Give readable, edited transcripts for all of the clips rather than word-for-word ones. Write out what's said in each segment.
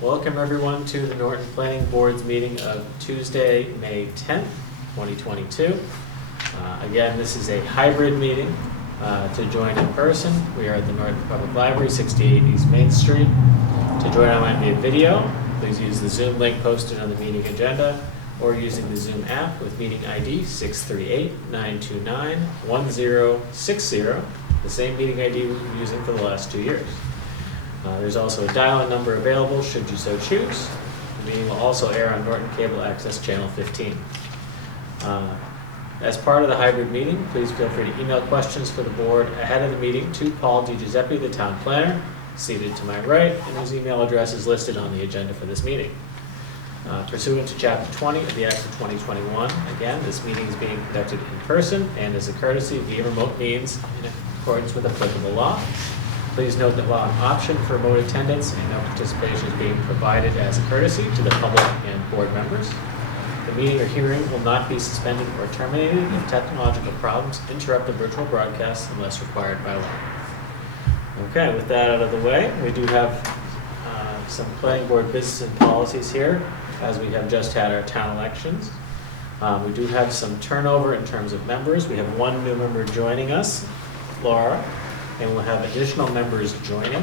Welcome everyone to the Norton Planning Board's meeting of Tuesday, May 10th, 2022. Again, this is a hybrid meeting. To join in person, we are at the Norton Public Library, 68 East Main Street. To join online via video, please use the Zoom link posted on the meeting agenda or using the Zoom app with meeting ID 638-929-1060, the same meeting ID we've been using for the last 2 years. There's also a dial-in number available should you so choose. The meeting will also air on Norton Cable Access Channel 15. As part of the hybrid meeting, please feel free to email questions for the board ahead of the meeting to Paul DiGiuseppe, the town planner, seated to my right, and his email address is listed on the agenda for this meeting. Pursuant to Chapter 20 of the Act of 2021, again, this meeting is being conducted in person and as a courtesy via remote means in accordance with applicable law. Please note that while an option for remote attendance and no participation is being provided as a courtesy to the public and board members, the meeting or hearing will not be suspended or terminated if technological problems interrupt the virtual broadcast unless required by law. Okay, with that out of the way, we do have some planning board business and policies here as we have just had our town elections. We do have some turnover in terms of members. We have one new member joining us, Laura, and we'll have additional members joining.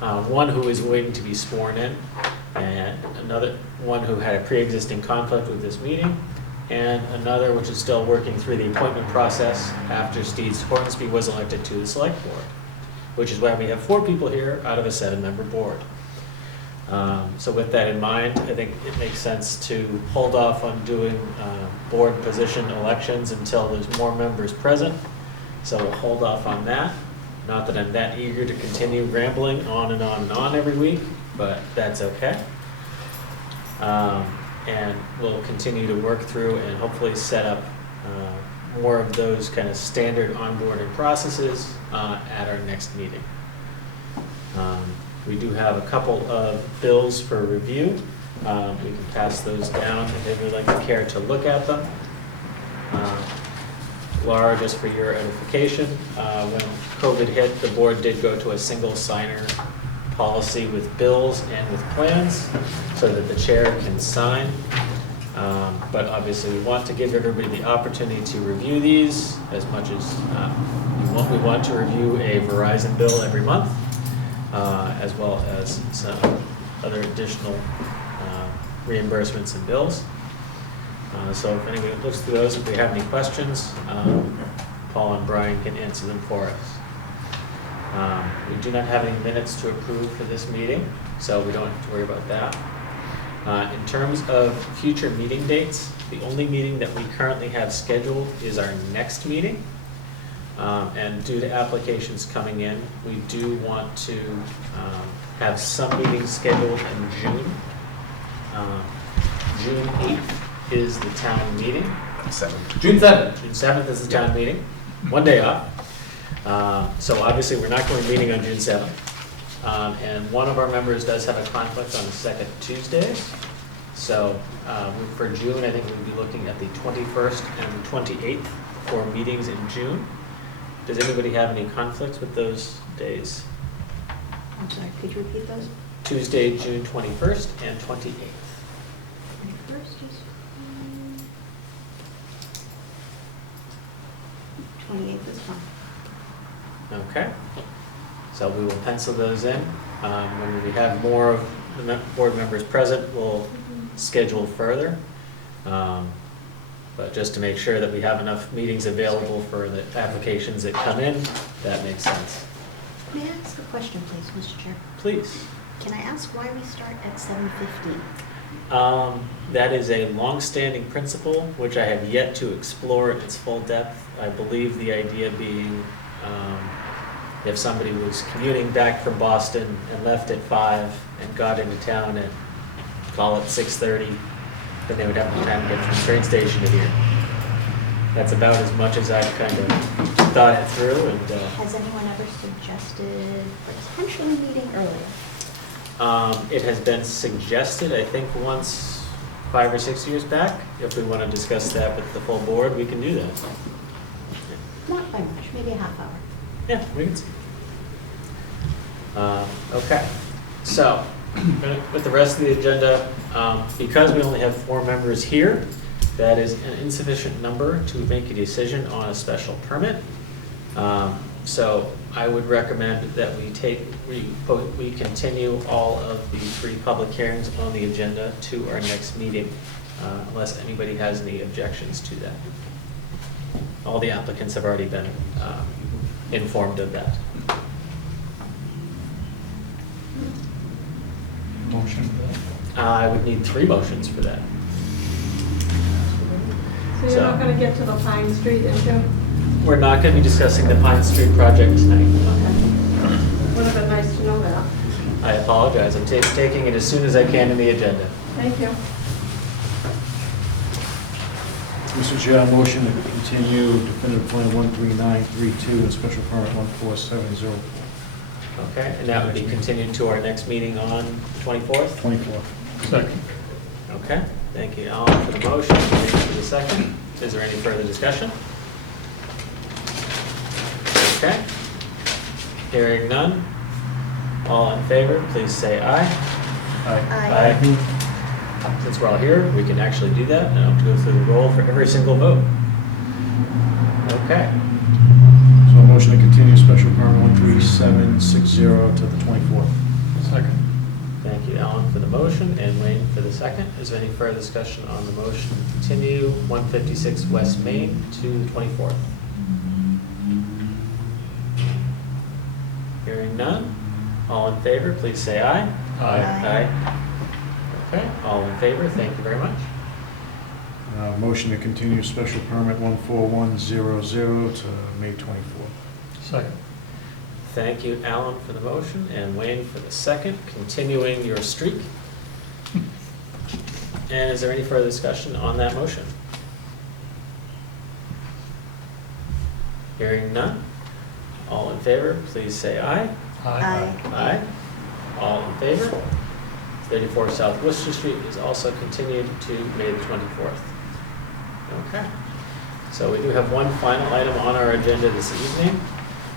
One who is waiting to be sworn in, and another one who had a pre-existing conflict with this meeting, and another which is still working through the appointment process after Steve Hornsby was elected to the select board, which is why we have 4 people here out of a 7-member board. So with that in mind, I think it makes sense to hold off on doing board position elections until there's more members present. So we'll hold off on that. Not that I'm that eager to continue rambling on and on and on every week, but that's okay. And we'll continue to work through and hopefully set up more of those kind of standard onboarding processes at our next meeting. We do have a couple of bills for review. We can pass those down if anyone would like to care to look at them. Laura, just for your edification, when COVID hit, the board did go to a single signer policy with bills and with plans so that the chair can sign. But obviously we want to give everybody the opportunity to review these as much as we want to review a Verizon bill every month, as well as some other additional reimbursements and bills. So if anybody looks through those, if we have any questions, Paul and Brian can answer them for us. We do not have any minutes to approve for this meeting, so we don't have to worry about that. In terms of future meeting dates, the only meeting that we currently have scheduled is our next meeting. And due to applications coming in, we do want to have some meetings scheduled in June. June 8th is the town meeting. June 7th. June 7th is the town meeting. 1 day off. So obviously we're not going to be meeting on June 7th. And one of our members does have a conflict on the second Tuesday. So for June, I think we'll be looking at the 21st and the 28th for meetings in June. Does anybody have any conflicts with those days? I'm sorry, could you repeat those? Tuesday, June 21st and 28th. 21st is 28th is fine. Okay. So we will pencil those in. When we have more of the board members present, we'll schedule further. But just to make sure that we have enough meetings available for the applications that come in, that makes sense. May I ask a question, please, Mr. Chair? Please. Can I ask why we start at 7:15? That is a long-standing principle, which I have yet to explore in its full depth. I believe the idea being if somebody was commuting back from Boston and left at 5 and got into town at, call it 6:30, then they would have time to get from the train station to here. That's about as much as I've kind of thought it through. And Has anyone ever suggested potentially meeting earlier? it has been suggested, I think once 5 or 6 years back. If we want to discuss that with the full board, we can do that. Not by much, maybe a half hour. Yeah, we can see. Okay, so With the rest of the agenda, because we only have 4 members here, that is an insufficient number to make a decision on a special permit. So I would recommend that we continue all of the 3 public hearings on the agenda to our next meeting, unless anybody has any objections to that. All the applicants have already been informed of that. Motion for that? I would need 3 motions for that. So you're not gonna get to the Pine Street issue? We're not going to be discussing the Pine Street project tonight. Would have been nice to know that. I apologize. I'm taking it as soon as I can in the agenda. Thank you. Mr. Chair, motion to continue definitive plan 13932 and special permit 14704. Okay, and that would be continued to our next meeting on the 24th? 24. Second. Okay, thank you, Alan, for the motion, thank you for the second. Is there any further discussion? Okay. Hearing none. All in favor, please say aye. Aye. Aye. Since we're all here, we can actually do that. I don't have to go through the roll for every single vote. Okay. So a motion to continue special permit 13760 to the 24th. Second. Thank you, Alan, for the motion, and Wayne for the second. Is there any further discussion on the motion to continue 156 West Main to the 24th? Hearing none. All in favor, please say aye. Aye. Aye. Okay, all in favor, thank you very much. Motion to continue special permit 14100 to May 24th. Second. Thank you, Alan, for the motion, and Wayne for the second, continuing your streak. And is there any further discussion on that motion? Hearing none. All in favor, please say aye. Aye. Aye. All in favor? 34 South Worcester Street is also continued to May the 24th. Okay. So we do have one final item on our agenda this evening,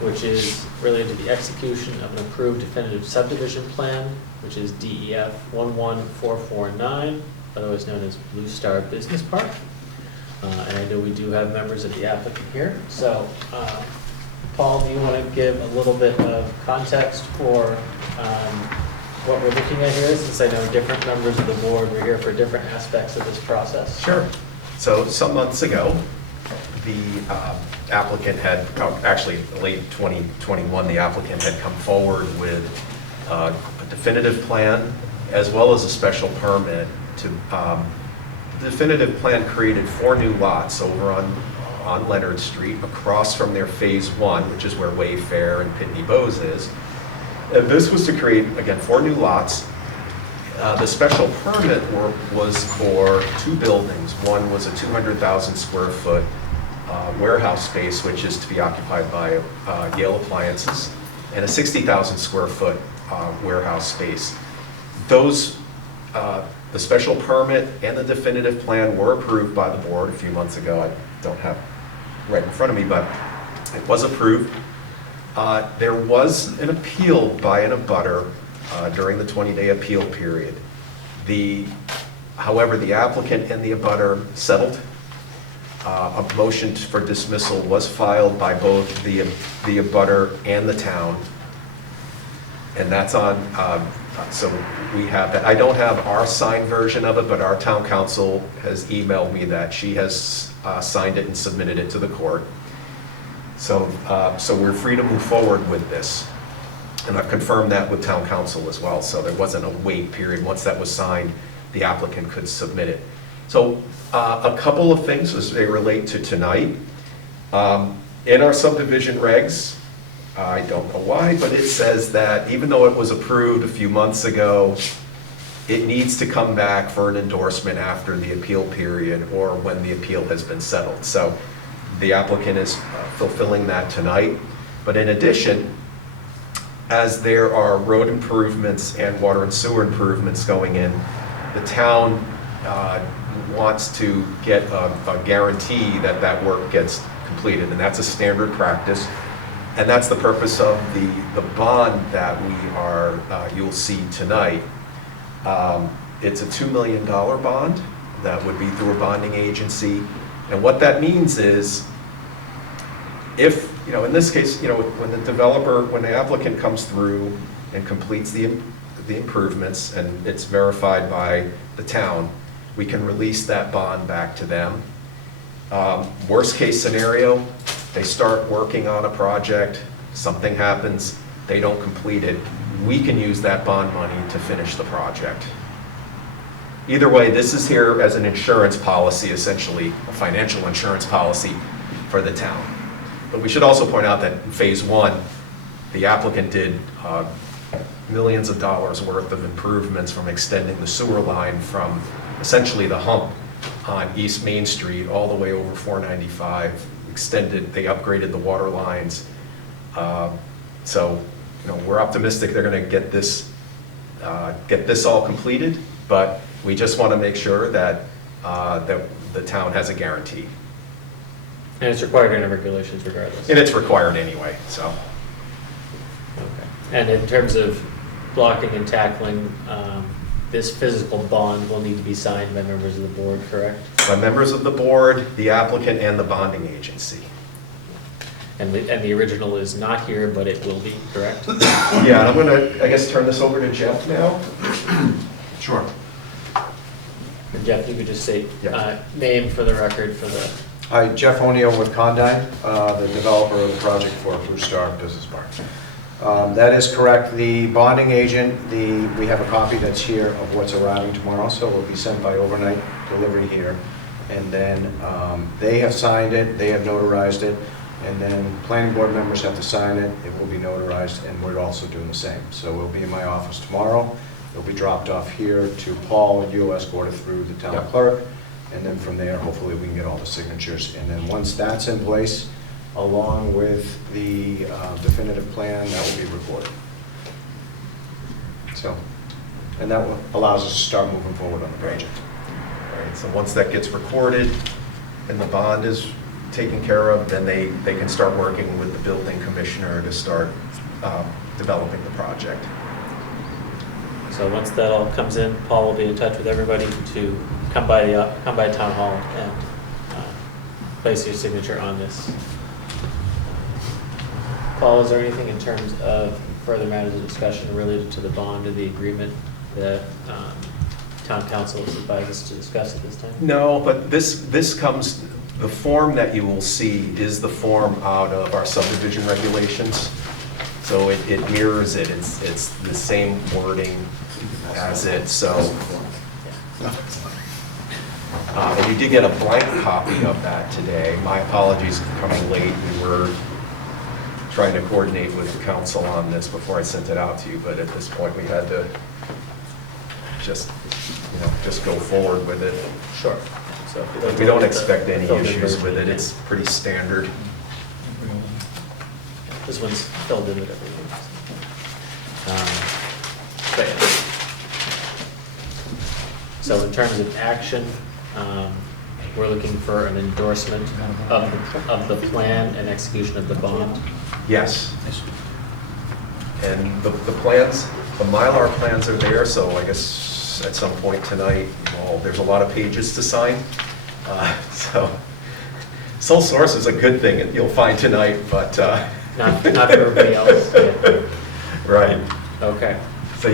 which is related to the execution of an approved definitive subdivision plan, which is DEF 11449, otherwise known as Blue Star Business Park. And I know we do have members of the applicant here. So, Paul, do you want to give a little bit of context for what we're looking at here, since I know different members of the board were here for different aspects of this process? Sure. So some months ago, the applicant had, actually late 2021, the applicant had come forward with a definitive plan as well as a special permit to, the definitive plan created 4 new lots over on Leonard Street across from their phase 1, which is where Wayfair and Pitney Bowes is. And this was to create, again, 4 new lots. The special permit was for 2 buildings. One was a 200,000 square foot warehouse space, which is to be occupied by Yale Appliances, and a 60,000 square foot warehouse space. Those, the special permit and the definitive plan were approved by the board a few months ago. I don't have right in front of me, but it was approved. There was an appeal by an abutter during the 20-day appeal period. However, the applicant and the abutter settled. A motion for dismissal was filed by both the abutter and the town, and that's on. So we have that. I don't have our signed version of it, but our town council has emailed me that she has signed it and submitted it to the court. So, so we're free to move forward with this. And I've confirmed that with town council as well. So there wasn't a wait period. Once that was signed, the applicant could submit it. So a couple of things as they relate to tonight. In our subdivision regs, I don't know why, but it says that even though it was approved a few months ago, it needs to come back for an endorsement after the appeal period or when the appeal has been settled. So the applicant is fulfilling that tonight. But in addition, as there are road improvements and water and sewer improvements going in, the town wants to get a guarantee that that work gets completed, and that's a standard practice. And that's the purpose of the bond that we are, you'll see tonight. It's a $2 million bond that would be through a bonding agency. And what that means is, if, in this case, when the applicant comes through and completes the improvements and it's verified by the town, we can release that bond back to them. Worst case scenario, they start working on a project, something happens, they don't complete it, we can use that bond money to finish the project. Either way, this is here as an insurance policy, essentially a financial insurance policy for the town. But we should also point out that in phase one, the applicant did millions of dollars worth of improvements, from extending the sewer line from essentially the hump on East Main Street all the way over 495, they upgraded the water lines. So, we're optimistic they're going to get this all completed, but we just want to make sure that the town has a guarantee. And it's required in our regulations regardless. And it's required anyway, so. Okay. And in terms of blocking and tackling, this physical bond will need to be signed by members of the board, correct? By members of the board, the applicant, and the bonding agency. And the original is not here, but it will be, correct? Yeah, and I'm going to, I guess, turn this over to Jeff now. Sure. And Jeff, you could just say, Yeah. name for the record for the, Hi, Jeff O'Neill with Condyne, the developer of the project for Blue Star Business Park. That is correct. The bonding agent, we have a copy that's here of what's arriving tomorrow, so it will be sent by overnight delivery here. And then they have signed it, they have notarized it, and then planning board members have to sign it. It will be notarized, and we're also doing the same. So we'll be in my office tomorrow. It'll be dropped off here to Paul, and you'll escort it through the town Yep. clerk. And then from there, hopefully, we can get all the signatures. And then once that's in place, along with the definitive plan, that will be recorded. So, and that allows us to start moving forward on the project. All right, so once that gets recorded and the bond is taken care of, then they can start working with the building commissioner to start developing the project. so once that all comes in, Paul will be in touch with everybody to come by town hall and place your signature on this. Paul, is there anything in terms of further matters of discussion related to the bond or the agreement that town council has advised us to discuss at this time? No, but this comes, the form that you will see is the form out of our subdivision regulations. So it mirrors it, it's the same wording as it, so. And you did get a blank copy of that today. My apologies for coming late. We were trying to coordinate with the council on this before I sent it out to you, but at this point, we had to just go forward with it. Sure. So if you'd like to We don't look at the expect any filled in issues version, with it. yeah. It's pretty standard. This one's filled in with everything. But yeah. So in terms of action, we're looking for an endorsement of the plan and execution of the bond. Yes. And the plans, the Mylar plans are there, so I guess at some point tonight, there's a lot of pages to sign. So sole source is a good thing, and you'll find tonight, but. Not for everybody else. Yeah. Right. Okay. So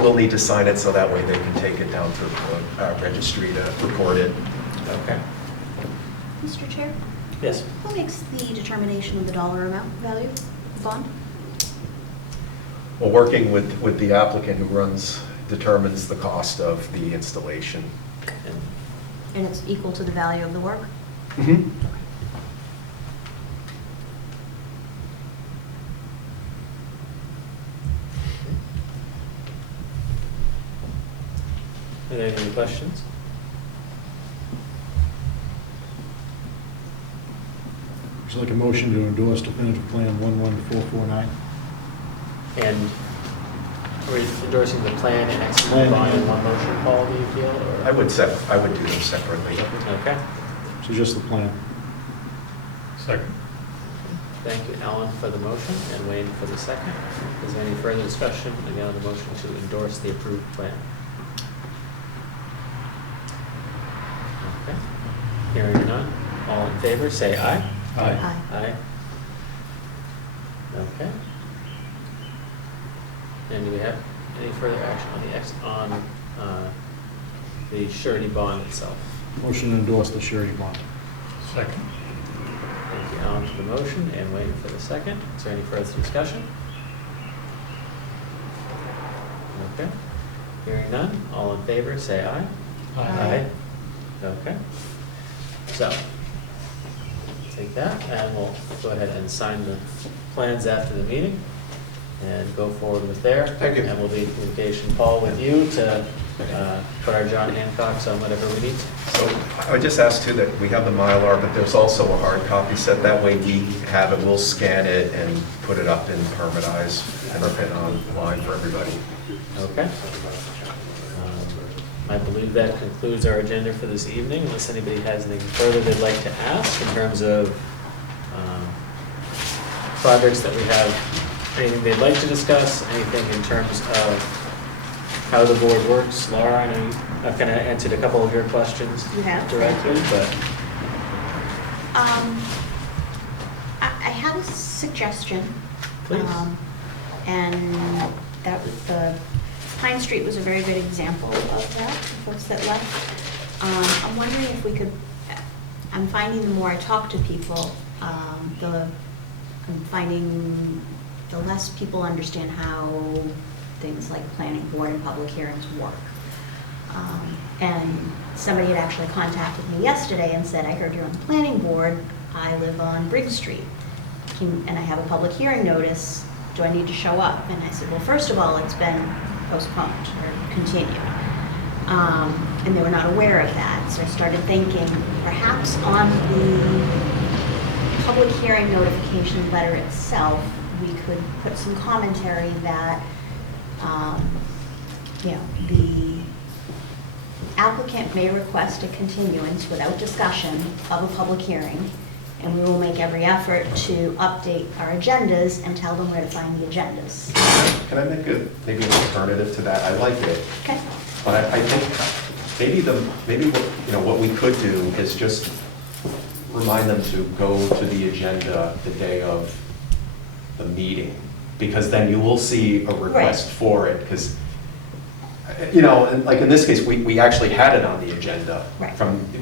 we'll need to sign it so that way they can take it down to the registry to record it. Okay. Mr. Chair, Yes. who makes the determination of the dollar amount value of the bond? Well, working with the applicant who determines the cost of the installation. And And it's equal to the value of the work? Mm-hmm. Are there any questions? Would you like a motion to endorse definitive plan 11449? And are we endorsing the plan and executing the bond in one motion, Paul, do you feel? Or? I would do them separately. Okay. So just the plan. Second. Thank you, Alan, for the motion, and Wayne for the second. Is there any further discussion again on the motion to endorse the approved plan? Okay. Hearing none, all in favor, say aye. Aye. Aye. Okay. And do we have any further action on the surety bond itself? Motion to endorse the surety bond. Second. Thank you, Alan, for the motion, and Wayne for the second. Is there any further discussion? Okay. Hearing none, all in favor, say aye. Aye. Okay. So, take that, and we'll go ahead and sign the plans after the meeting, and go forward with there. Thank you. And we'll be in communication, Paul, with you to put our John Hancocks on whatever we need. So I would just ask too that we have the Mylar, but there's also a hard copy set. That way we have it, we'll scan it and put it up in Permatize and online for everybody. Okay. I believe that concludes our agenda for this evening, unless anybody has anything further they'd like to ask in terms of projects that we have, anything they'd like to discuss, anything in terms of how the board works. Laura, I know I've kind of answered a couple of your questions You have, directly, but I have a suggestion. please. And that was the, Pine Street was a very good example of that, the folks that left. I'm wondering if we could, I'm finding the more I talk to people, I'm finding the less people understand how things like planning board and public hearings work. And somebody had actually contacted me yesterday and said, I heard you're on the planning board, I live on Briggs Street, and I have a public hearing notice, do I need to show up? And I said, well, first of all, it's been postponed or continued. And they were not aware of that, so I started thinking, perhaps on the public hearing notification letter itself, we could put some commentary that, the applicant may request a continuance without discussion of a public hearing, and we will make every effort to update our agendas and tell them where to find the agendas. Can I make maybe an alternative to that? I like it, Okay? but I think maybe what we could do is just remind them to go to the agenda the day of the meeting, because then you will see a request for it, because, like in this case, we actually had it on the agenda. Right.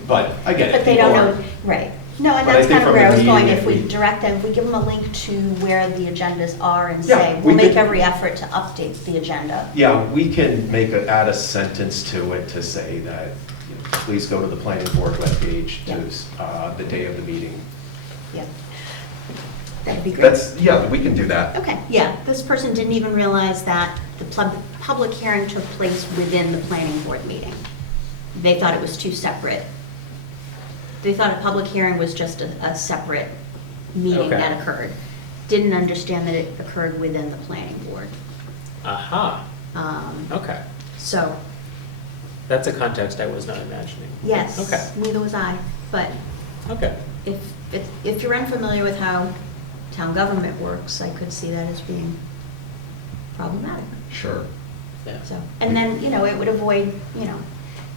But I get it. But they don't people are- know, right. No, and But I that's think kind of from where I the was going. meeting, If if we we- direct them, if we give them a link to where the agendas are and Yeah, say, we we'll make could- every effort to update the agenda. Yeah, we can add a sentence to it to say that, please go to the planning board webpage to the day of the meeting. Yeah. That'd be great. Yeah, we can do that. Okay, yeah, this person didn't even realize that the public hearing took place within the planning board meeting. They thought it was two separate. They thought a public hearing was just a separate meeting Okay. that occurred. Didn't understand that it occurred within the planning board. Aha, Um, okay. So, That's a context I was not imagining. yes, Okay, neither was I, but okay. if you're unfamiliar with how town government works, I could see that as being problematic. Sure. Yeah. So, and then, it would avoid,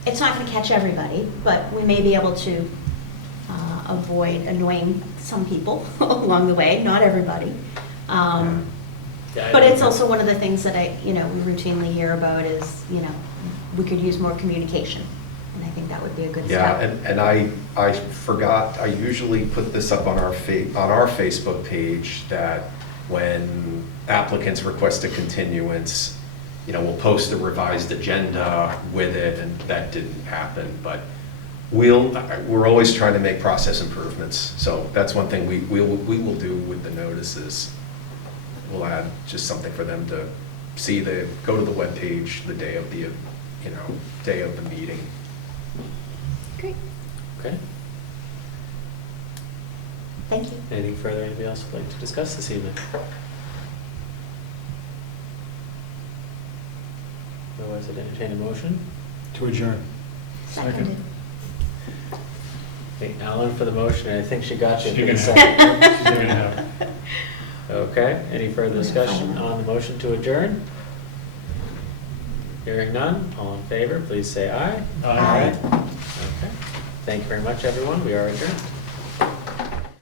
it's not gonna catch everybody, but we may be able to avoid annoying some people along the way, not everybody. Yeah, I But it's don't- also one of the things that we routinely hear about is, we could use more communication. And I think that would be a good Yeah, step. and I forgot, I usually put this up on our Facebook page, that when applicants request a continuance, we'll post a revised agenda with it, and that didn't happen, but we're always trying to make process improvements, so that's one thing we will do with the notices. We'll add just something for them to see, go to the webpage the day of the, day of the meeting. Great, Okay. thank you. Anything further anybody else would like to discuss this evening? Otherwise, I'd entertain a motion. To adjourn. Seconded. Thank Alan for the motion, and I think she got you. She can for the have second. She's gonna have. Okay, any further discussion on the motion to adjourn? Hearing none, all in favor, please say aye. Aye. Okay. Thank you very much, everyone. We are adjourned.